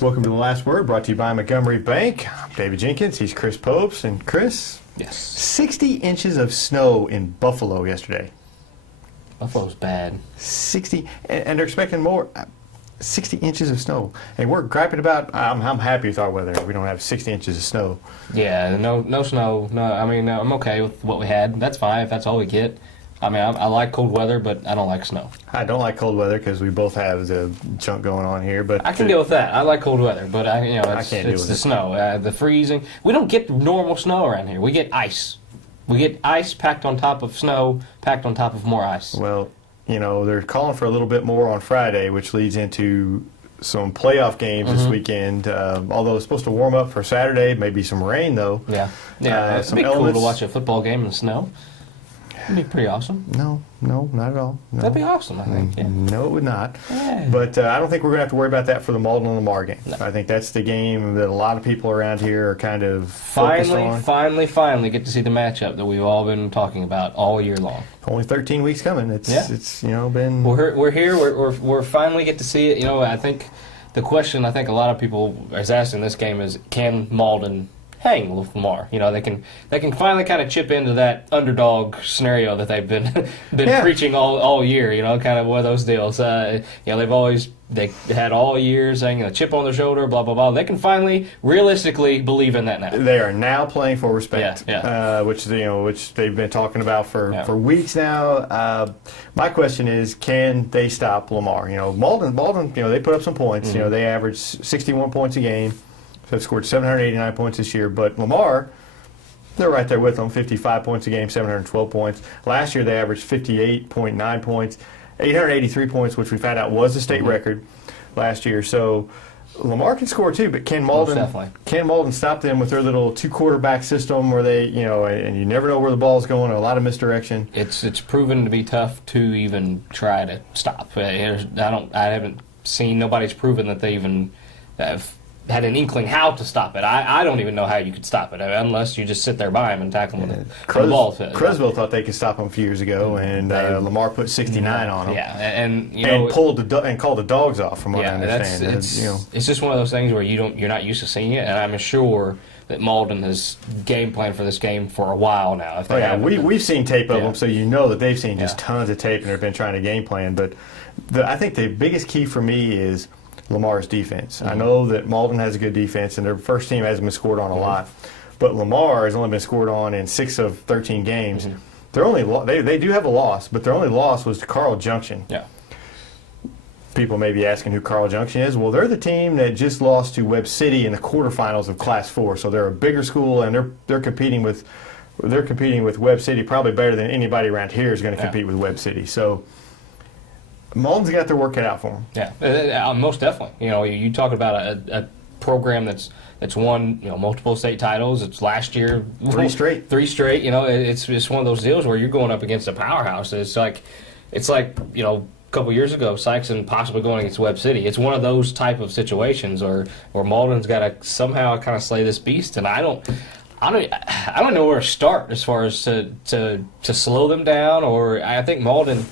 Welcome to The Last Word, brought to you by Montgomery Bank. I'm David Jenkins. He's Chris Popes. And Chris? Yes. 60 inches of snow in Buffalo yesterday. Buffalo's bad. 60, and they're expecting more. 60 inches of snow. And we're griping about, I'm happy with our weather. We don't have 60 inches of snow. Yeah, no snow. No, I mean, I'm okay with what we had. That's fine if that's all we get. I mean, I like cold weather, but I don't like snow. I don't like cold weather because we both have the junk going on here. But I can deal with that. I like cold weather, but I can't deal it's with the it. snow, the freezing. We don't get normal snow around here. We get ice. We get ice packed on top of snow, packed on top of more ice. Well, they're calling for a little bit more on Friday, which leads into some playoff games this weekend. Although it's supposed to warm up for Saturday, maybe some rain though. Yeah, it'd be cool to watch a football game in the snow. It'd be pretty awesome. No, not at all. No. That'd be awesome, I think. Yeah. No, it would not. Yeah. But I don't think we're going to have to worry about that for the Malden and LAMAR game. No. I think that's the game that a lot of people around here are kind of focused on. Finally get to see the matchup that we've all been talking about all year long. Only 13 weeks coming. It's been. We're here. We're finally get to see it. I think the question a lot of people is asking this game is, can Malden hang with LAMAR? They can finally kind of chip into that underdog scenario that they've been preaching all year. Kind of one of those deals. They had all year saying a chip on their shoulder, blah blah blah. They can finally realistically believe in that now. They are now playing for respect, which they've been talking about for weeks now. My question is, can they stop LAMAR? Malden, they put up some points. Mm-hmm. They averaged 61 points a game. They've scored 789 points this year, but LAMAR, they're right there with them, 55 points a game, 712 points. Last year they averaged 58.9 points, 883 points, which we found out was the state record last year. So LAMAR can score too, but can Malden stop them with their little two-quarterback system where they, and you never know where the ball's going, a lot of misdirection. It's proven to be tough to even try to stop. I haven't seen, nobody's proven that they even have had an inkling how to stop it. I don't even know how you could stop it unless you just sit there by him and tackle him with the ball. Cresville thought they could stop him a few years ago, and LAMAR put 69 on him. Yeah, and called the dogs off, from what I understand. It's just one of those things where you're not used to seeing it, and I'm sure that Malden has game planned for this game for a while now. We've seen tape of them, so that they've seen just tons of tape, and they've been trying to game plan. But I think the biggest key for me is LAMAR's defense. Mm-hmm. I know that Malden has a good defense, and their first team hasn't been scored on a lot, but LAMAR has only been scored on in 6 of 13 games. Mm-hmm. They do have a loss, but their only loss was to Carl Junction. Yeah. People may be asking who Carl Junction is. Well, they're the team that just lost to Webb City in the quarterfinals of Class 4, so they're a bigger school, and they're competing with Webb City probably better than anybody around here is going to compete with Webb City. So Malden's got their work cut out for them. Yeah, most definitely. You talk about a program that's won multiple state titles. It's last year 3 straight. It's just one of those deals where you're going up against a powerhouse. It's like a couple years ago, Sykes and possibly going against Webb City. It's one of those type of situations where Malden's got to somehow kind of slay this beast, and I don't know where to start as far as to slow them down. Or I think Malden.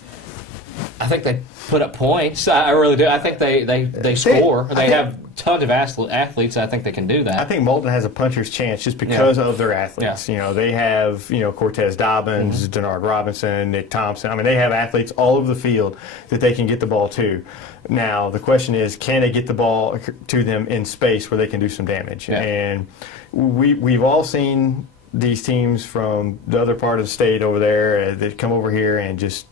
I think they put up points. I really do. I think they score. They have tons of athletes. I think they can do that. I think Malden has a puncher's chance just because of their athletes. Yeah. They have Cortez Dobbins, Denard Robinson, Nick Thompson. I mean, they have athletes all over the field that they can get the ball to. Now the question is, can they get the ball to them in space where they can do some damage? Yeah. And we've all seen these teams from the other part of the state over there that come over here and just.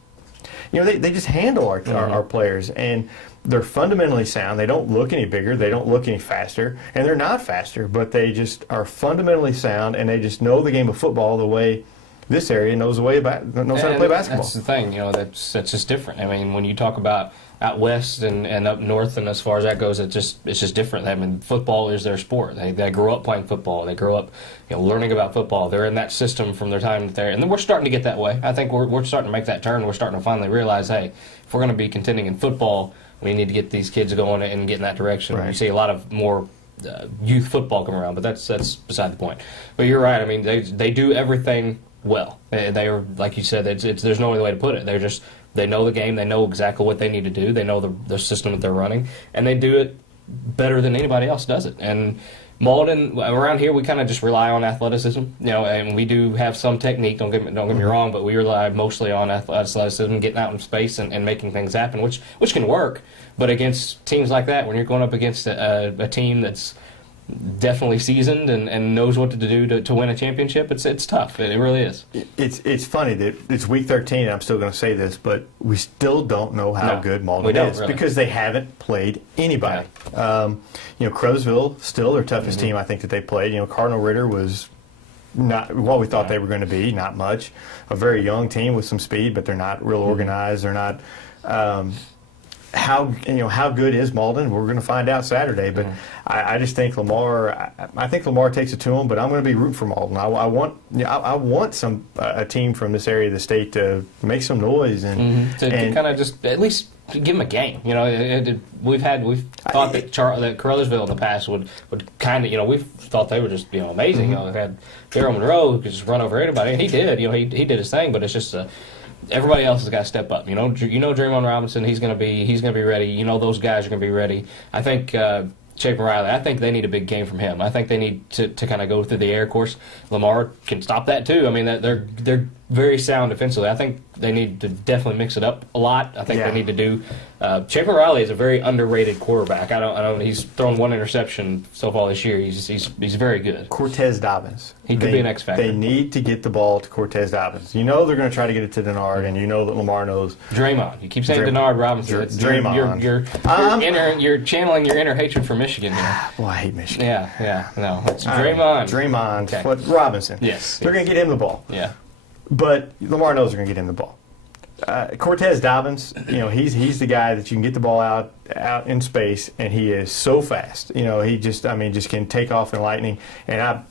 They just handle our players, and they're fundamentally sound. They don't look any bigger. They don't look any faster, and they're not faster, but they just are fundamentally sound, and they just know the game of football the way this area knows how to play basketball. That's the thing, that's just different. I mean, when you talk about out west and up north, and as far as that goes, it's just different. I mean, football is their sport. They grow up playing football. They grow up, learning about football. They're in that system from their time there, and then we're starting to get that way. I think we're starting to make that turn. We're starting to finally realize, hey, if we're going to be contending in football, we need to get these kids going and get in that direction. Right. You see a lot of more youth football come around, but that's beside the point. But you're right. I mean, they do everything well. They are, like you said, there's no other way to put it. They know the game. They know exactly what they need to do. They know the system that they're running, and they do it better than anybody else does it. And Malden, around here, we kind of just rely on athleticism, and we do have some technique. Don't get me wrong, but we rely mostly on athleticism, getting out in space and making things happen, which can work. But against teams like that, when you're going up against a team that's definitely seasoned and knows what to do to win a championship, it's tough. It really is. It's funny that it's week 13, and I'm still going to say this, but we still don't know how good Malden is really, because they haven't played anybody. Yeah. Crowsville, still their toughest team I think that they played. Cardinal Ritter was not what we thought they were going to be, not much. A very young team with some speed, but they're not real organized. They're not. How good is Malden? We're going to find out Saturday. But I just think Lamar. I think Lamar takes it to him. But I'm going to be rooting for Malden. I want a team from this area of the state to make some noise and to kind of just at least give them a game. We've thought that Caruthersville in the past would kind of we thought they were just amazing. They had Daryl Monroe who could just run over anybody, and he did. He did his thing. But it's just everybody else has got to step up. Draymond Robinson, he's going to be ready. Those guys are going to be ready. I think Chapin Riley, I think they need a big game from him. I think they need to kind of go through the air. Of course, Lamar can stop that too. I mean, they're very sound defensively. I think they need to definitely mix it up a lot. I think they need to do. Chapin Riley is a very underrated quarterback. I don't. He's thrown one interception so far this year. He's very good. Cortez Dobbins. He could be an X factor. They need to get the ball to Cortez Dobbins. They're going to try to get it to Denard, and that Lamar knows. Draymond. You keep saying Denard Robinson. Draymond. You're channeling your inner hatred for Michigan here. Well, I hate Michigan. Yeah. No, it's Draymond. Draymond. Okay. What Robinson? Yes. They're going to get him the ball. Yeah. But Lamar knows they're going to get him the ball. Cortez Dobbins, he's the guy that you can get the ball out in space, and he is so fast. He just can take off in lightning. And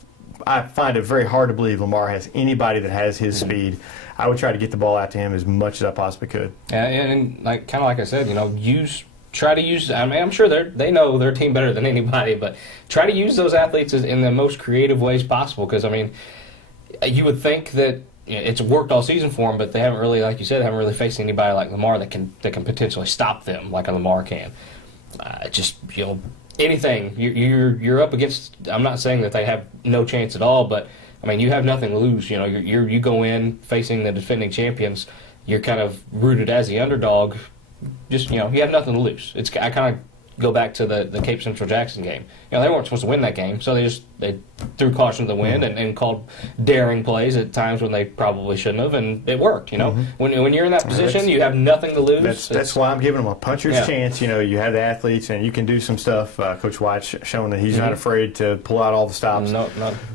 I find it very hard to believe Lamar has anybody that has his speed. I would try to get the ball out to him as much as I possibly could. Yeah, and like I said, try to use. I mean, I'm sure they know their team better than anybody, but try to use those athletes in the most creative ways possible. Because you would think that it's worked all season for them, but they haven't really, like you said, faced anybody like Lamar that can potentially stop them like a Lamar can. Anything you're up against. I'm not saying that they have no chance at all, but you have nothing to lose. You go in facing the defending champions. You're kind of rooted as the underdog. Just you have nothing to lose. I kind of go back to the Cape Central Jackson game. They weren't supposed to win that game, so they threw caution to the wind and called daring plays at times when they probably shouldn't have, and it worked. When you're in that position, you have nothing to lose. That's why I'm giving them a puncher's chance. You have the athletes, and you can do some stuff. Coach White's shown that he's not afraid to pull out all the stops. No.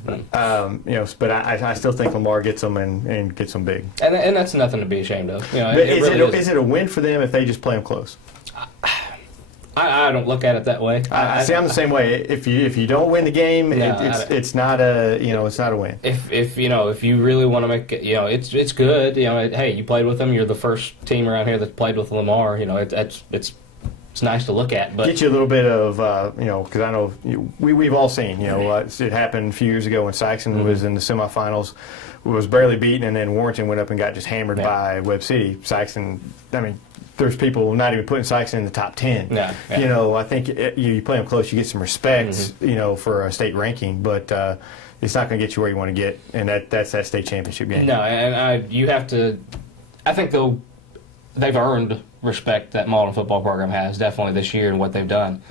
But I still think Lamar gets them and gets them big. And that's nothing to be ashamed of. Is it a win for them if they just play them close? I don't look at it that way. I'm the same way. If you don't win the game, it's not a win. If you really want to make it, it's good. Hey, you played with them. You're the first team around here that played with Lamar. It's nice to look at. But get you a little bit of because I know we've all seen it happened a few years ago when Sykeston was in the semifinals, was barely beaten, and then Warrenton went up and got just hammered by Webb City. Sykeston, there's people not even putting Sykeston in the top 10. I think you play them close, you get some respect, for a state ranking, but it's not going to get you where you want to get, and that's that state championship game. No, and you have to. I think they've earned respect that Malden football program has definitely this year and what they've done,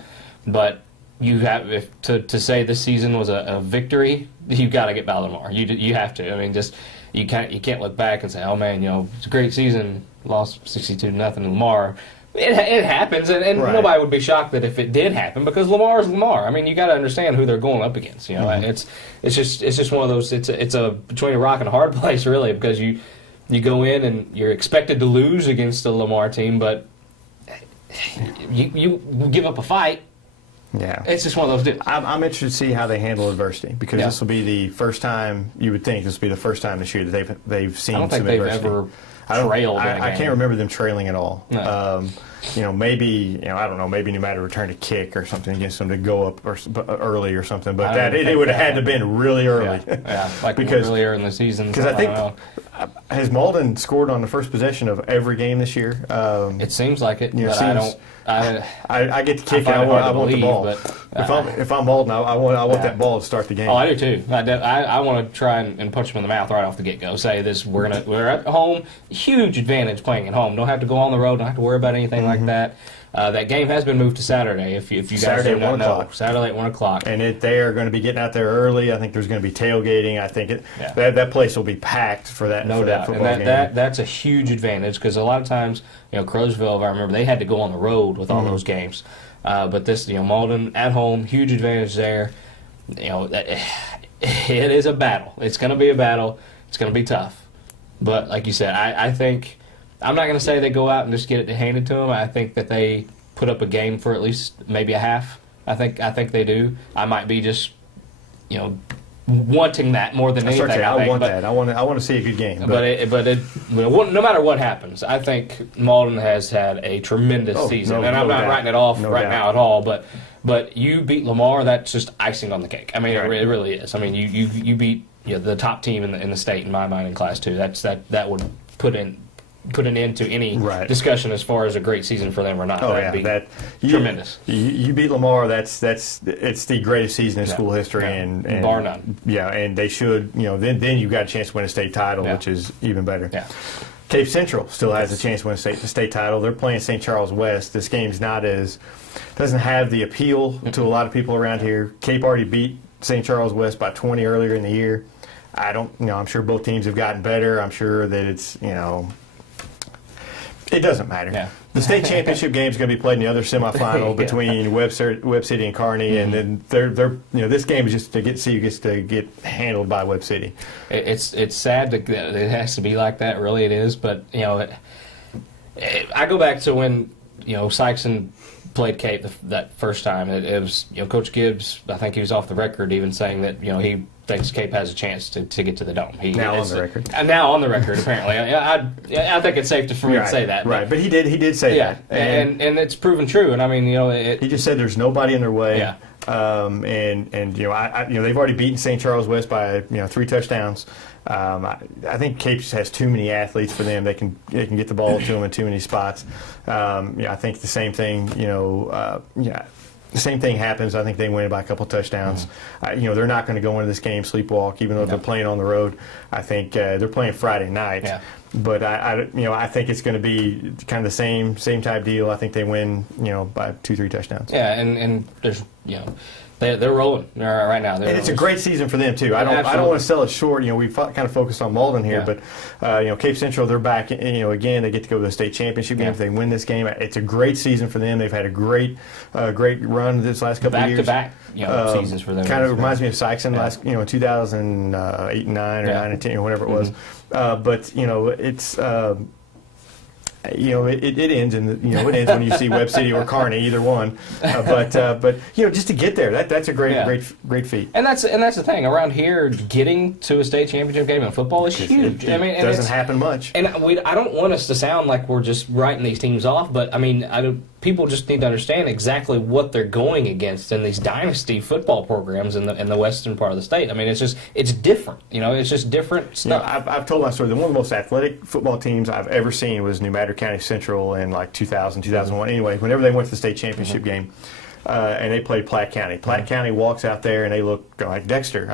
but you have to say this season was a victory. You got to get by Lamar. You have to. You can't look back and say, oh man, it's a great season. Lost 62-0 to Lamar. It happens, and nobody would be shocked that if it did happen, because Lamar is Lamar. You got to understand who they're going up against. It's just one of those. It's a between a rock and a hard place, really, because you go in and you're expected to lose against the Lamar team, but you give up a fight. Yeah, it's just one of those deals. I'm interested to see how they handle adversity, because this will be the first time this will be the first time this year that they've seen. I don't think some they've adversity. ever trailed. I can't remember them trailing at all. No. Maybe I don't know. Maybe you might have returned a kick or something against them to go up early or something. But it would have had to have been really early. Like because earlier in the season. Because I think has Malden scored on the first possession of every game this year? It seems like it, you know, but I don't. I get the kick. I and find it hard I to want the believe, ball. but, If I'm Malden, I want that ball to start the game. Oh, I do too. I want to try and punch them in the mouth right off the get go. Say this: we're at home. Huge advantage playing at home. Don't have to go on the road. Don't have to worry about anything like that. That game has been moved to Saturday. If you guys Saturday do at not 1 know, o'clock. Saturday at 1 o'clock. And they are going to be getting out there early. I think there's going to be tailgating. I think that place will be packed for that. No for doubt, that football and game. that's a huge advantage because a lot of times, Crowsville, if I remember, they had to go on the road with all those games. But this, Malden at home, huge advantage there. It is a battle. It's going to be a battle. It's going to be tough. But like you said, I think I'm not going to say they go out and just get it handed to them. I think that they put up a game for at least maybe a half. I think they do. I might be just, wanting that more than anything. I want that. I want to see a good game. No matter what happens, I think Malden has had a tremendous season, and I'm not writing it off now at all. But you beat Lamar, that's just icing on the cake. I mean, it really is. I mean, you beat the top team in the state in my mind in Class 2. That would put an end to any discussion as far as a great season for them or not. Tremendous. You beat Lamar. It's the greatest season in school history, and bar none. Yeah, and they should. Then you got a chance to win a state title, which is even better. Yeah. Cape Central still has a chance to win a state title. They're playing St. Charles West. This game's doesn't have the appeal to a lot of people around here. Cape already beat St. Charles West by 20 earlier in the year. I'm sure both teams have gotten better. I'm sure that it's it doesn't matter. Yeah. The state championship game is going to be played in the other semifinal between Webb City and Kearney, and then this game is just to get handled by Webb City. It's sad that it has to be like that. Really, it is. But I go back to when Sykeston played Cape that first time. It was Coach Gibbs. I think he was off the record even saying that he thinks Cape has a chance to get to the Dome. On the record. Now on the record, apparently. I think it's safe for me to say that. Right, but he did say that. And it's proven true. And I mean, he just said there's nobody in their way. Yeah. They've already beaten St. Charles West by 3 touchdowns. I think Cape just has too many athletes for them. They can get the ball to them in too many spots. I think the same thing. The same thing happens. I think they win by a couple touchdowns. They're not going to go into this game sleepwalk, even though they're playing on the road. I think they're playing Friday night. Yeah. But I think it's going to be kind of the same type deal. I think they win, by 2-3 touchdowns. Yeah, and there's they're rolling right now. And it's a great season for them too. I don't want to sell it short. We've kind of focused on Malden here, but Cape Central, they're back. Again, they get to go to the state championship game if they win this game. It's a great season for them. They've had a great run this last couple of years. Back to back, seasons for them. Kind of reminds me of Sykeston last, 2008 and 9 or 9 and 10 or whatever it was. But it's. It ends when you see Webb City or Kearney, either one. But just to get there, that's a great feat. And that's the thing around here. Getting to a state championship game in football is huge. It doesn't happen much. And I don't want us to sound like we're just writing these teams off, but people just need to understand exactly what they're going against in these dynasty football programs in the western part of the state. It's different. It's just different stuff. I've told my story. One of the most athletic football teams I've ever seen was New Madrid County Central in 2000, 2001. Anyway, whenever they went to the state championship game, and they played Platte County. Platte County walks out there and they look like Dexter.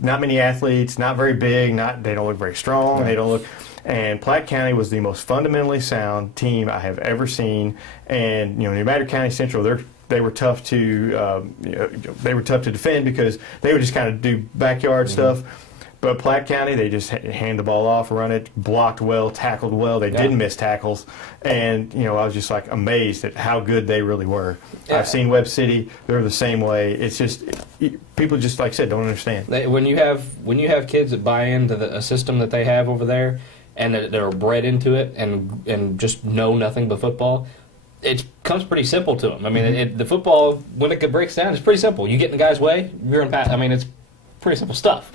Not many athletes, not very big, they don't look very strong. They don't look. And Platte County was the most fundamentally sound team I have ever seen. And New Madrid County Central, they were tough to defend because they would just kind of do backyard stuff. But Platte County, they just hand the ball off, run it, blocked well, tackled well. They didn't miss tackles. And, I was just amazed at how good they really were. Yeah. I've seen Webb City. They're the same way. It's just, people just, like I said, don't understand. When you have kids that buy into a system that they have over there and that are bred into it and just know nothing but football, it comes pretty simple to them. The football, when it breaks down, it's pretty simple. You get in the guy's way, you're in pass. It's pretty simple stuff.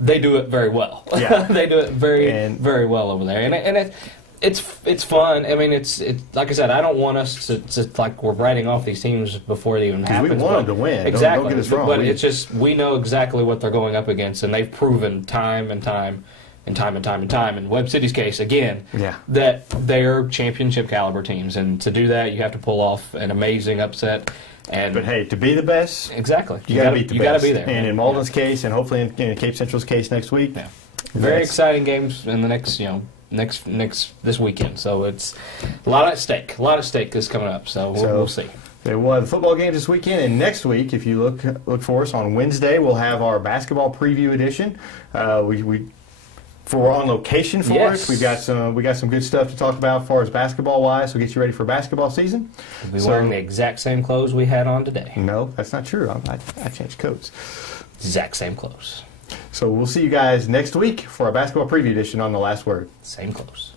They do it very well. Yeah. They do it very well over there, and it's fun. It's like I said. I don't want us to like we're writing off these teams before it even happens. We want them to win. Exactly. Don't get us wrong. But it's just we know exactly what they're going up against, and they've proven time and time and time and time and time. In Webb City's case, again, Yeah. that they're championship caliber teams, and to do that, you have to pull off an amazing upset. And But hey, to be the best, exactly, you got to beat the you best. got to be there. And in Malden's case, and hopefully in Cape Central's case next week, Yeah. Very that's- exciting games in the next, this weekend. So it's a lot at stake. A lot at stake is coming up. So we'll see. There was the football games this weekend, and next week, if you look for us on Wednesday, we'll have our basketball preview edition. We're on location for Yes. it. We got some good stuff to talk about as far as basketball wise. So get you ready for basketball season. We'll be wearing the exact same clothes we had on today. No, that's not true. I changed coats. Exact same clothes. So we'll see you guys next week for our basketball preview edition on The Last Word. Same clothes.